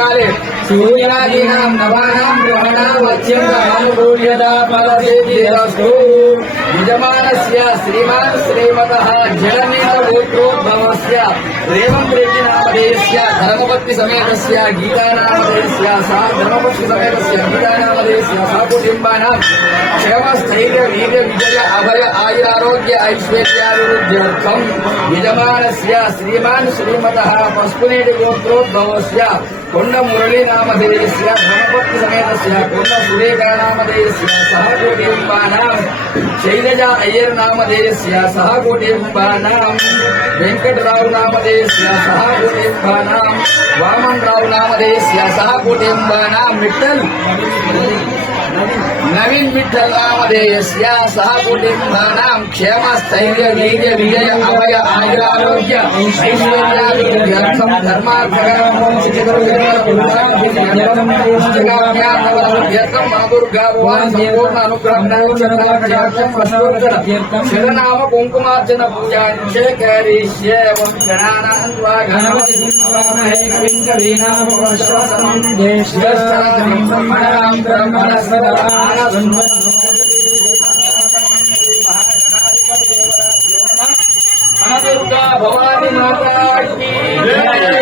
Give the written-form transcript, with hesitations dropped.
काले सूर्यादीनां नवानां ग्रहाणां वच्यन्तु यजमानस्य श्रीमान् श्रीमतः जलनीलगोत्रोद्भवस्य रेवं रेड्डी नामधेयस्य धर्मपत्नी समेतस्य गीता नामधेयस्य सा धर्मपत्नी समेतस्य गीता नामधेयस्य सा कुटुम्बानां क्षेमस्थैर्य वीर्य विजय अभय आयुरारोग्य ऐश्वर्याभिवृद्ध्यर्थं यजमानस्य श्रीमान् श्रीमतः पशुनेटि गोत्रोद्भवस्य కొండ మురళీ నామధేయస్య ధర్మపత్ని సమేతస్య కొండ సురేఖ నామధేయస్య సహ కుటుంబానాం శైలజ అయ్యర్ నామధేయస్య సహ కుటుంబానాం వెంకటరావు నామధేయస్య సహ కుటుంబానాం వామన్ రావు నామధేయస్య సహ కుటుంబానాం విఠల్ नवीन विठल नामधेयस्य सह कुटुम्बानां क्षेम स्थैर्य वीर्य विजय अभय आयुरारोग्य ऐश्वर्याभिवृद्ध्यर्थं धर्मार्थं दुर्गा भगवान् संपूर्ण अनुग्रहं शिवनाम कुंकुमार्चन पूजा करिष्ये गणानां दुर्गा भवानी माता की